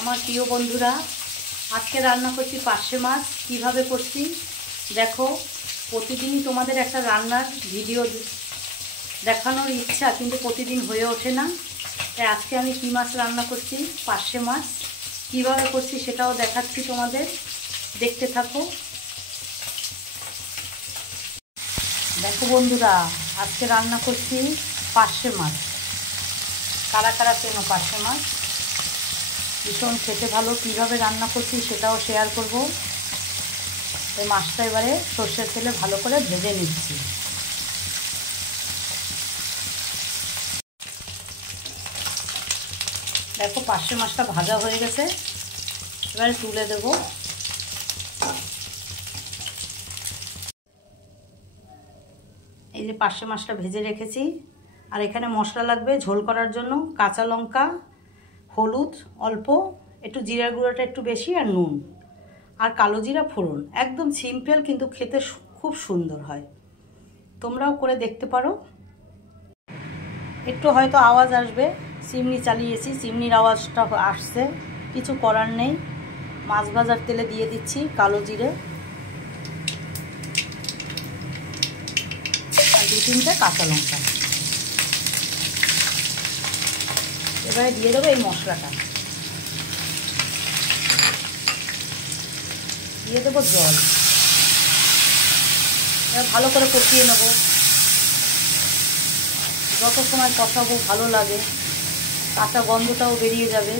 আমার প্রিয় বন্ধুরা, আজকে রান্না করছি পার্শে মাছ। কিভাবে করছি দেখো। প্রতিদিনই তোমাদের একটা রান্নার ভিডিও দেখানোর ইচ্ছা, কিন্তু প্রতিদিন হয়ে ওঠে না। তাই আজকে আমি কী মাছ রান্না করছি, পার্শে মাছ। কিভাবে করছি সেটাও দেখাচ্ছি তোমাদের, দেখতে থাকো। দেখো বন্ধুরা, আজকে রান্না করছি পার্শে মাছ। কারা কারা চেনো পার্শে মাছ? ভীষণ খেতে ভালো। কীভাবে রান্না করছি সেটাও শেয়ার করব। এই মাছটা এবারে সর্ষের তেলে ভালো করে ভেজে নিচ্ছি। দেখো পার্শে মাছটা ভাজা হয়ে গেছে, এবারে তুলে দেব। এই যে পার্শে মাছটা ভেজে রেখেছি। আর এখানে মশলা লাগবে ঝোল করার জন্য: কাঁচা লঙ্কা, হলুদ অল্প, একটু জিরার গুঁড়োটা একটু বেশি, আর নুন, আর কালো জিরা ফোড়ন। একদম সিম্পল, কিন্তু খেতে খুব সুন্দর হয়। তোমরাও করে দেখতে পারো। একটু হয়তো আওয়াজ আসবে, চিমনি চালিয়েছি, চিমনির আওয়াজটা আসছে, কিছু করার নেই। মাছ ভাজার তেলে দিয়ে দিচ্ছি কালো জিরে আর 2-3টে কাঁচা লঙ্কা। এবারে দিয়ে দেবো এই মশলাটা, দিয়ে দেবো জল। এবার ভালো করে কষিয়ে নেব। যত সময় কষাবো ভালো লাগে, কাঁচা গন্ধটাও বেরিয়ে যাবে।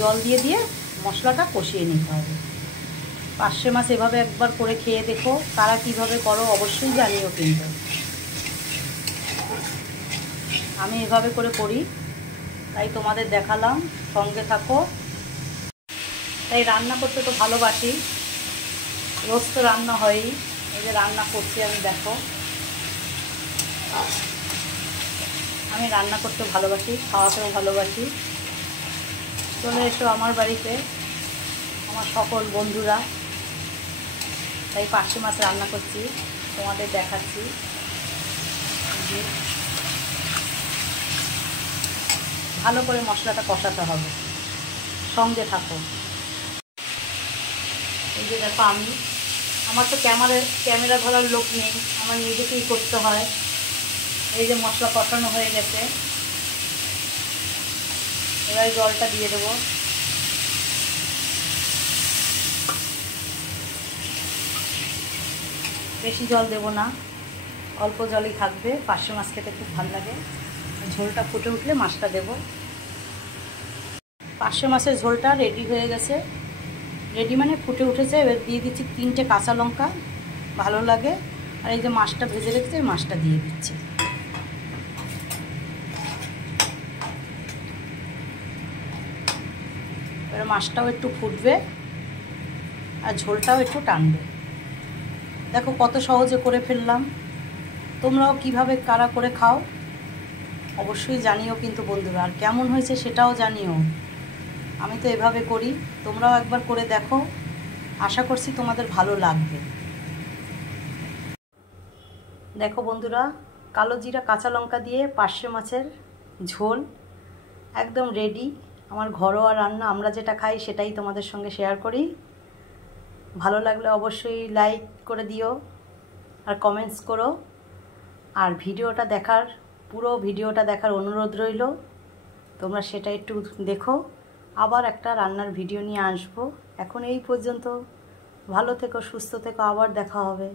জল দিয়ে দিয়ে মশলাটা কষিয়ে নিতে হবে। পার্শে মাছ এভাবে একবার করে খেয়ে দেখো। তারা কিভাবে করো অবশ্যই জানিও কিন্তু। আমি এভাবে করে করি, তাই তোমাদের দেখালাম, সঙ্গে থাকো। তাই রান্না করতে তো ভালোবাসি, রোজ তো রান্না হয়ই। এই যে রান্না করছি আমি, দেখো। আমি রান্না করতে ভালোবাসি, খাওয়াতেও ভালোবাসি। চলে এসো আমার বাড়িতে, আমার সকল বন্ধুরা। তাই পার্শে মাছ রান্না করছি, তোমাদের দেখাচ্ছি। ভালো করে মশলাটা কষাতে হবে, সঙ্গে থাকো। এই যে দেখো, আমার তো ক্যামেরা ধরার লোক নেই, আমার নিজেকেই করতে হয়। এই যে মশলা কষানো হয়ে গেছে, এবার জলটা দিয়ে দেবো। বেশি জল দেব না, অল্প জলই থাকবে। পার্শে মাছ খেতে খুব ভালো লাগে। ঝোলটা ফুটে উঠলে মাছটা দেব। পার্শে মাছের ঝোলটা রেডি হয়ে গেছে। রেডি মানে ফুটে উঠেছে। এবার দিয়ে দিচ্ছি 3টে কাঁচা লঙ্কা, ভালো লাগে। আর এই যে মাছটা ভেজে রেখেছি, মাছটা দিয়ে দিচ্ছি। এবার মাছটাও একটু ফুটবে আর ঝোলটাও একটু টানবে। দেখো কত সহজে করে ফেললাম। তোমরাও কিভাবে কারা করে খাও অবশ্যই জানিও কিন্তু বন্ধুরা। আর কেমন হয়েছে সেটাও জানিও। আমি তো এভাবে করি, তোমরাও একবার করে দেখো। আশা করছি তোমাদের ভালো লাগবে। দেখো বন্ধুরা, কালো জিরা কাঁচা লঙ্কা দিয়ে পার্শে মাছের ঝোল একদম রেডি। আমার ঘরোয়া রান্না, আমরা যেটা খাই সেটাই তোমাদের সঙ্গে শেয়ার করি। ভালো লাগলে অবশ্যই লাইক করে দিও আর কমেন্টস করো। আর পুরো ভিডিওটা দেখার অনুরোধ রইল। তোমরা সেটা একটু দেখো। আবার একটা রান্নার ভিডিও নিয়ে আসবো। এখন এই পর্যন্ত। ভালো থেকো, সুস্থ থেকো, আবার দেখা হবে।